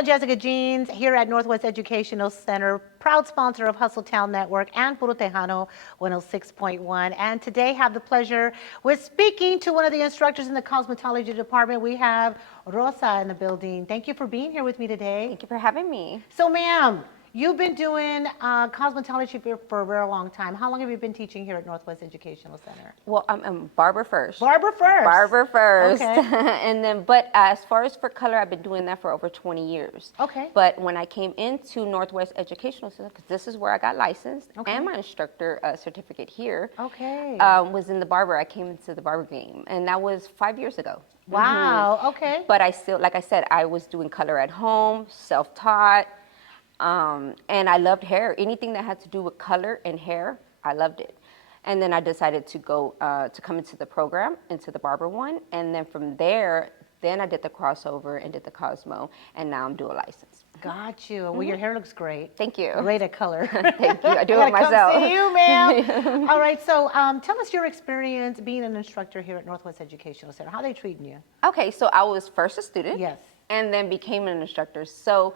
Hello, Jessica. Jeanz here at Northwest Educational Center, proud sponsor of Hustletown Network and Puro Tejano 106.1. And today have the pleasure with speaking to one of the instructors in the cosmetology department. We have Rosa in the building. Thank you for being here with me today. Thank you for having me. So, ma'am, you've been doing cosmetology for a very long time. How long have you been teaching here at Northwest Educational Center? Well, I'm barber first. Barber first. Barber first. Okay. And then, but as far as for color, I've been doing that for over 20 years. Okay. But when I came into Northwest Educational Center, because this is where I got licensed, Okay. and my instructor certificate here, Okay. was in the barber. I came into the barber game, and that was 5 years ago. Wow. Okay. But I still, like I said, I was doing color at home, self-taught. And I loved hair. Anything that had to do with color and hair, I loved it. And then I decided to go to come into the program, into the barber one. And then from there, then I did the crossover and did the Cosmo. And now I'm dual license. Got you. Well, your hair looks great. Thank you. Great at color. Thank you. I do I it myself. Come see you, ma'am. All right. So tell us your experience being an instructor here at Northwest Educational Center. How are they treating you? Okay. So I was first a student. Yes. And then became an instructor. So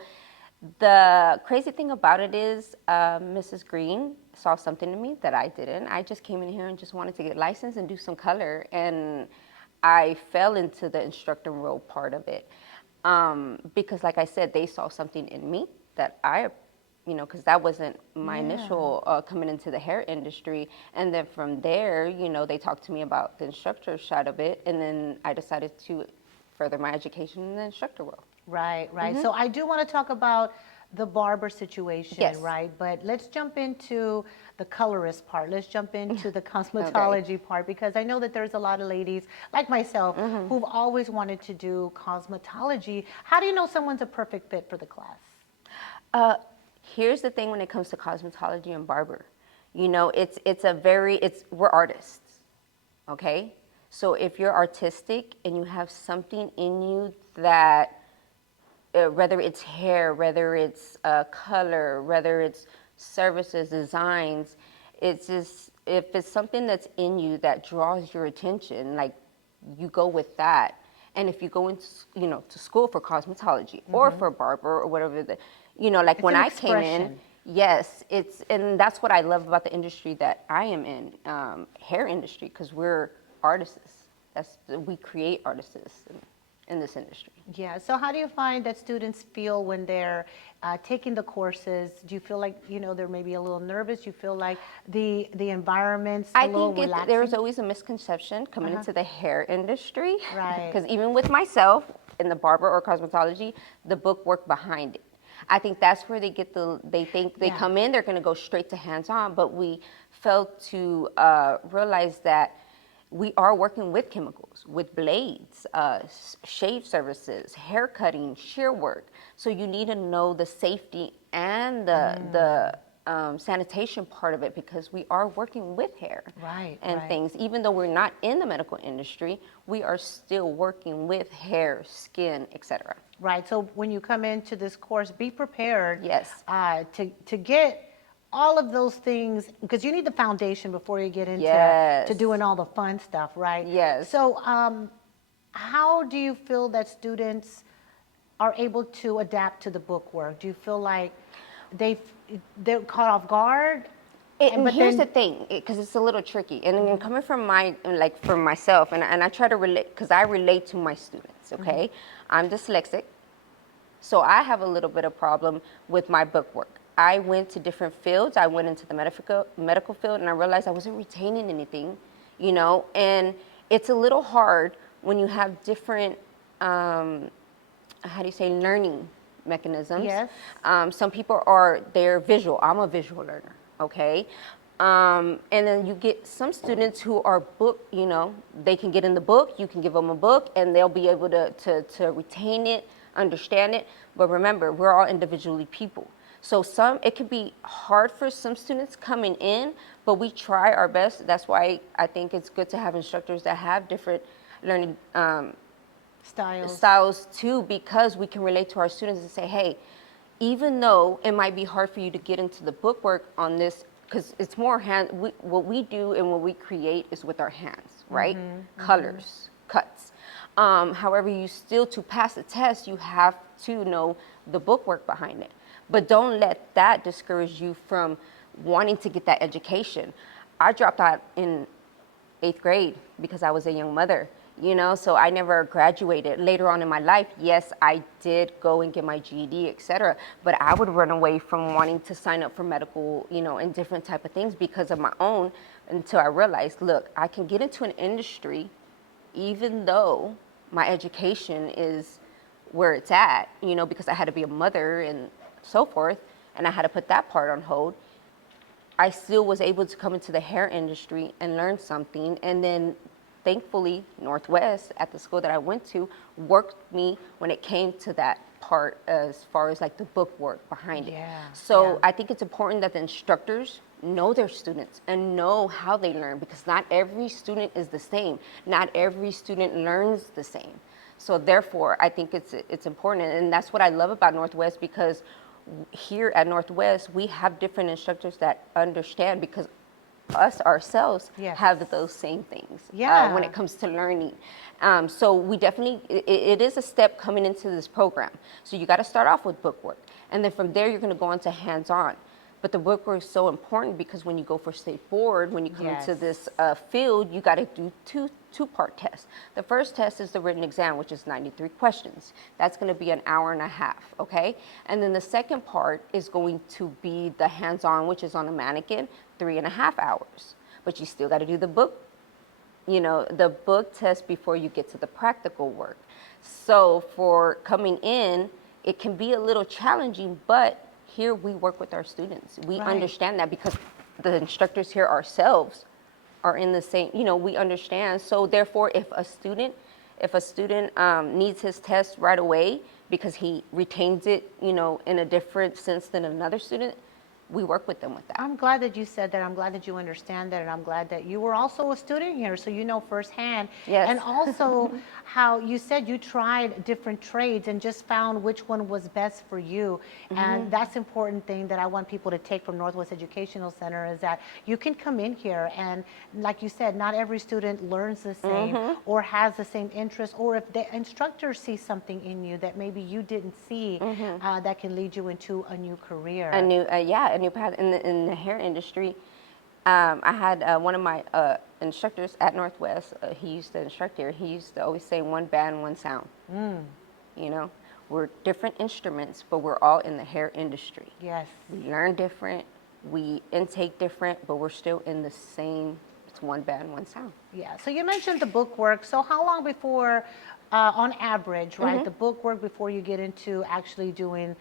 the crazy thing about it is Mrs. Green saw something in me that I didn't. I just came in here and just wanted to get licensed and do some color. And I fell into the instructor role part of it. Because like I said, they saw something in me that I, because that wasn't my initial coming into the hair industry. And then from there, they talked to me about the instructor side of it. And then I decided to further my education in the instructor role. Right, right. So I do want to talk about the barber situation, Yes. right? But let's jump into the colorist part. Let's jump into the cosmetology part, because I know that there's a lot of ladies like myself who've always wanted to do cosmetology. How do you know someone's a perfect fit for the class? Here's the thing when it comes to cosmetology and barber. We're artists, okay? So if you're artistic and you have something in you that whether it's hair, whether it's color, whether it's services, designs, it's just, if it's something that's in you that draws your attention, like you go with that. And if you go into, to school for cosmetology or for barber or whatever, like when I came in, yes, and that's what I love about the industry that I am in, hair industry, because we're artists. We create artists in this industry. Yeah. So how do you find that students feel when they're taking the courses? Do you feel like, they're maybe a little nervous? Do you feel like the environment's a little relaxing? There's always a misconception coming into the hair industry. Right. Because even with myself in the barber or cosmetology, the book work behind it. I think that's where they think they come in, they're going to go straight to hands-on, but we fail to realize that we are working with chemicals, with blades, shave services, hair cutting, shear work. So you need to know the safety and the sanitation part of it, because we are working with hair and things. Even though we're not in the medical industry, we are still working with hair, skin, etc. Right. So when you come into this course, be prepared. Yes. To get all of those things, because you need the foundation before you get into to doing all the fun stuff, right? Yes. So how do you feel that students are able to adapt to the book work? Do you feel like they're caught off guard? And here's the thing, because it's a little tricky. And coming from from myself, and I try to relate, because I relate to my students, okay? I'm dyslexic, so I have a little bit of problem with my book work. I went to different fields. I went into the medical field, and I realized I wasn't retaining anything, and it's a little hard when you have different, learning mechanisms. Yes. Some people they're visual. I'm a visual learner, okay? And then you get some students who are book, they can get in the book, you can give them a book, and they'll be able to retain it, understand it. But remember, we're all individually people. So it could be hard for some students coming in, but we try our best. That's why I think it's good to have instructors that have different learning styles too, because we can relate to our students and say, hey, even though it might be hard for you to get into the book work on this, because it's more what we do and what we create is with our hands, right? Colors, cuts. However, you still, to pass the test, you have to know the bookwork behind it. But don't let that discourage you from wanting to get that education. I dropped out in 8th grade because I was a young mother, so I never graduated. Later on in my life, yes, I did go and get my GED, etc. But I would run away from wanting to sign up for medical, and different type of things because of my own, until I realized, look, I can get into an industry even though my education is where it's at, because I had to be a mother and so forth, and I had to put that part on hold. I still was able to come into the hair industry and learn something. And then thankfully, Northwest at the school that I went to worked me when it came to that part as far as like the book work behind it. So I think it's important that the instructors know their students and know how they learn, because not every student is the same. Not every student learns the same. So therefore, I think it's important. And that's what I love about Northwest, because here at Northwest, we have different instructors that understand, because us ourselves have those same things when it comes to learning. So we definitely, it is a step coming into this program. So you got to start off with bookwork. And then from there, you're going to go on to hands-on. But the bookwork is so important because when you go for state board, when you come into this field, you got to do two-part tests. The first test is the written exam, which is 93 questions. That's going to be an hour and a half, okay? And then the second part is going to be the hands-on, which is on a mannequin, 3.5 hours. But you still got to do the book, the book test before you get to the practical work. So for coming in, it can be a little challenging, but here we work with our students. We understand that because the instructors here ourselves are in the same, we understand. So therefore, if a student needs his test right away because he retains it, in a different sense than another student, we work with them with that. I'm glad that you said that. I'm glad that you understand that. And I'm glad that you were also a student here, so you know firsthand. Yes. And also how you said you tried different trades and just found which one was best for you. And that's important thing that I want people to take from Northwest Educational Center, is that you can come in here and, like you said, not every student learns the same or has the same interest, or if the instructor sees something in you that maybe you didn't see, that can lead you into a new career. A new path in the hair industry. I had one of my instructors at Northwest. He used to instruct here. He used to always say, "One band, one sound." We're different instruments, but we're all in the hair industry. Yes. We learn different, we intake different, but we're still in the same. It's one band, one sound. Yeah. So you mentioned the book work. So how long before, on average, right, the book work before you get into actually doing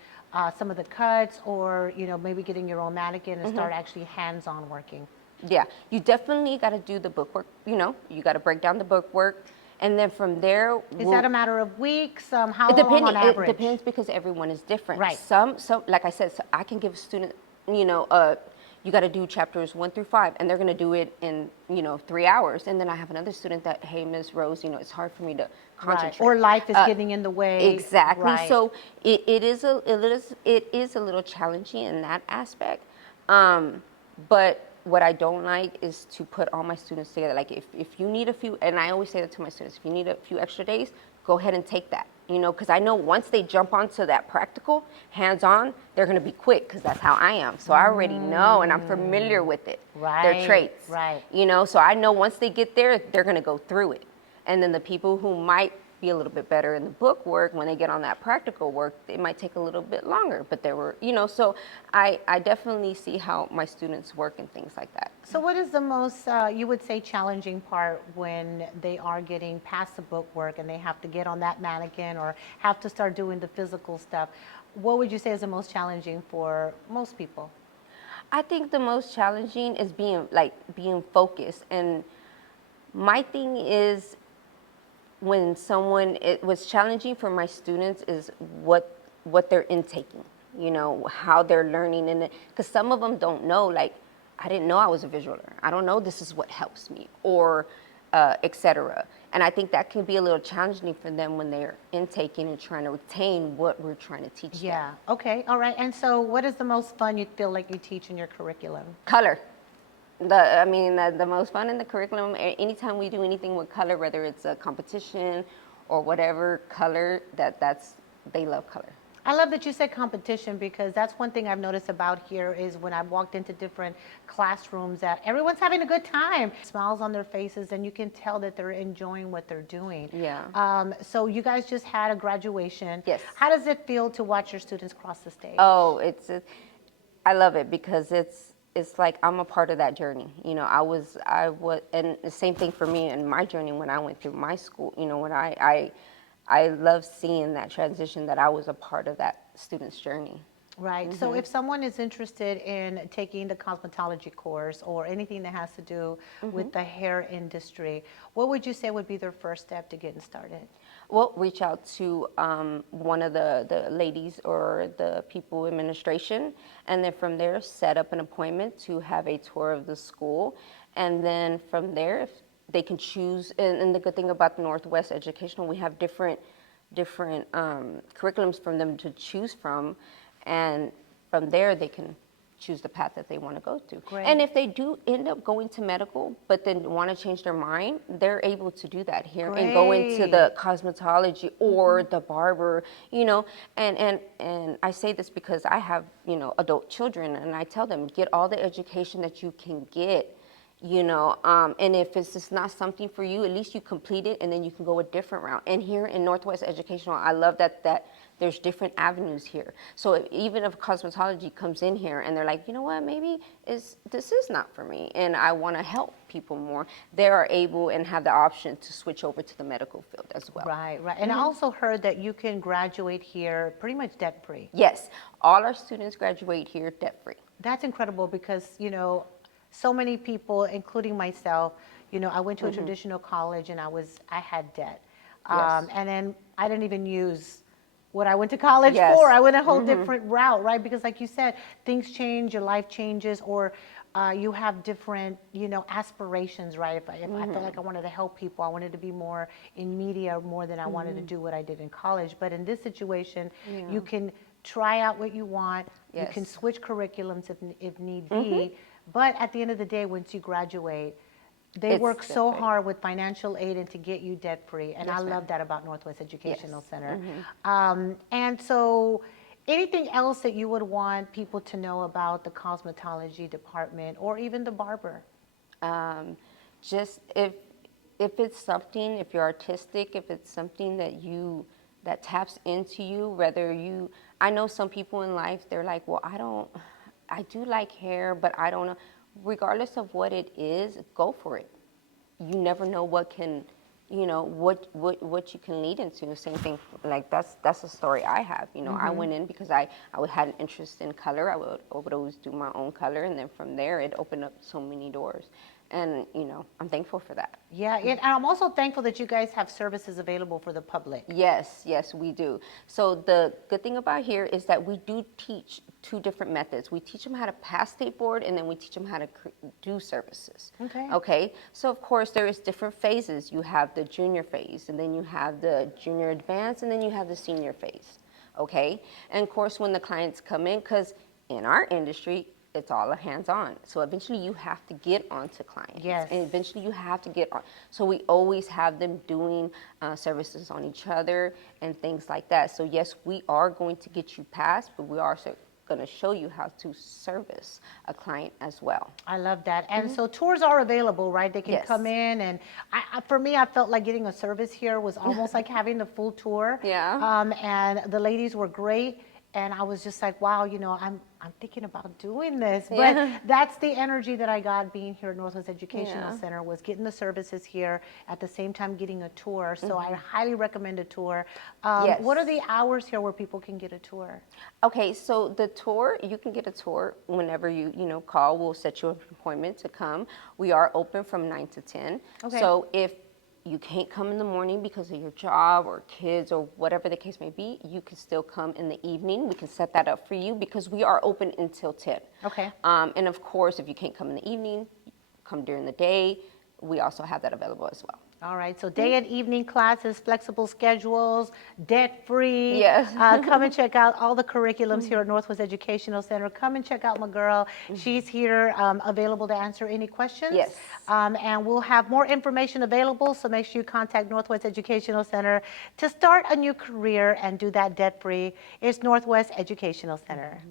some of the cuts, or maybe getting your own mannequin and start actually hands-on working? Yeah, you definitely got to do the book work. You got to break down the book work, and then from there, is that a matter of weeks? How it long on average? It depends, because everyone is different. Right. Some like I said, so I can give a student, you got to do chapters 1 through 5, and they're going to do it in 3 hours. And then I have another student that, hey, Ms. Rose, it's hard for me to concentrate. Or life is getting in the way. Exactly. Right. So it is a little challenging in that aspect. But what I don't like is to put all my students together. Like if you need a few, and I always say that to my students, if you need a few extra days, go ahead and take that. Because I know once they jump onto that practical, hands-on, they're going to be quick, because that's how I am. So I already know, and I'm familiar with it, their traits. Right. So I know once they get there, they're going to go through it. And then the people who might be a little bit better in the book work, when they get on that practical work, it might take a little bit longer. But there were, so I definitely see how my students work and things like that. So what is the most, you would say, challenging part when they are getting past the book work and they have to get on that mannequin or have to start doing the physical stuff? What would you say is the most challenging for most people? I think the most challenging is being focused. And my thing is, it was challenging for my students is what they're intaking, how they're learning. And because some of them don't know, like, I didn't know I was a visual learner. I don't know this is what helps me, or etc. And I think that can be a little challenging for them when they're intaking and trying to retain what we're trying to teach them. Yeah, okay, all right. And so what is the most fun you feel like you teach in your curriculum? Color. The most fun in the curriculum, anytime we do anything with color, whether it's a competition or whatever color they love color. I love that you said competition because that's one thing I've noticed about here is when I've walked into different classrooms that everyone's having a good time, smiles on their faces, and you can tell that they're enjoying what they're doing. Yeah. So you guys just had a graduation. Yes. How does it feel to watch your students cross the stage? Oh, I love it because it's like I'm a part of that journey. You know, I was, and the same thing for me in my journey when I went through my school. You know, when I love seeing that transition, that I was a part of that student's journey. Right. So if someone is interested in taking the cosmetology course or anything that has to do with the hair industry, what would you say would be their first step to getting started? Well, reach out to one of the ladies or the people administration, and then from there set up an appointment to have a tour of the school, and then from there if they can choose. And the good thing about the Northwest Educational, we have different curriculums for them to choose from, and from there they can choose the path that they want to go to. Great. And if they do end up going to medical, but then want to change their mind, they're able to do that here and go into the cosmetology or the barber, you know. And I say this because I have, you know, adult children, and I tell them, get all the education that you can get, you know, and if it's just not something for you, at least you complete it, and then you can go a different route. And here in Northwest Educational, I love that there's different avenues here. So even if cosmetology comes in here and they're like, you know what, maybe this is not for me, and I want to help people more, they are able and have the option to switch over to the medical field as well. Right, right. And I also heard that you can graduate here pretty much debt-free. Yes, all our students graduate here debt-free. That's incredible because, you know, so many people, including myself, you know, I went to a traditional college and I had debt. Yes. And then I didn't even use what I went to college Yes. for. I went a whole different route, right? Because like you said, things change, your life changes, or you have different, you know, aspirations, right? If I felt like I wanted to help people, I wanted to be more in media more than I wanted to do what I did in college. But in this situation, you can try out what you want. You can Yes. switch curriculums if need be. But at the end of the day, once you graduate, they It's work so debt-free. hard with financial aid and to get you debt free. And Yes, I ma'am. love that about Northwest Educational Yes. Center. And so anything else that you would want people to know about the cosmetology department or even the barber? Just if it's something, if you're artistic, if it's something that taps into you, whether you, I know some people in life, they're like, well, I do like hair, but I don't know. Regardless of what it is, go for it. You never know what can, you know, what you can lead into. Same thing, like that's a story I have. You know, I went in because I had an interest in color. I would always do my own color, and then from there it opened up so many doors. And you know, I'm thankful for that. Yeah, and I'm also thankful that you guys have services available for the public. Yes, we do. So the good thing about here is that we do teach two different methods. We teach them how to pass state board, and then we teach them how to do services. Okay. Okay. So of course there is different phases. You have the junior phase, and then you have the junior advanced, and then you have the senior phase. Okay. And of course when the clients come in, because in our industry, it's all a hands-on. So eventually you have to get onto clients. Yes. And eventually you have to get on. So we always have them doing services on each other and things like that. So yes, we are going to get you passed, but we are also going to show you how to service a client as well. I love that. And so tours are available, right? They can Yes. come in, and for me, I felt like getting a service here was almost like having the full tour. Yeah. And the ladies were great, and I was just like, wow, you know, I'm thinking about doing this. But Yeah. that's the energy that I got being here at Northwest Educational Yeah. Center, was getting the services here, at the same time getting a tour. So I highly recommend a tour. Yes. What are the hours here where people can get a tour? Okay, so the tour, you can get a tour whenever you call. We'll set you an appointment to come. We are open from 9 to 10. Okay. So if you can't come in the morning because of your job or kids or whatever the case may be, you can still come in the evening. We can set that up for you because we are open until 10. Okay. And of course, if you can't come in the evening, come during the day. We also have that available as well. All right, so day and evening classes, flexible schedules, debt-free. Yes. Come and check out all the curriculums here at Northwest Educational Center. Come and check out my girl. She's here available to answer any questions. Yes. And we'll have more information available, so make sure you contact Northwest Educational Center to start a new career and do that debt-free. It's Northwest Educational Center.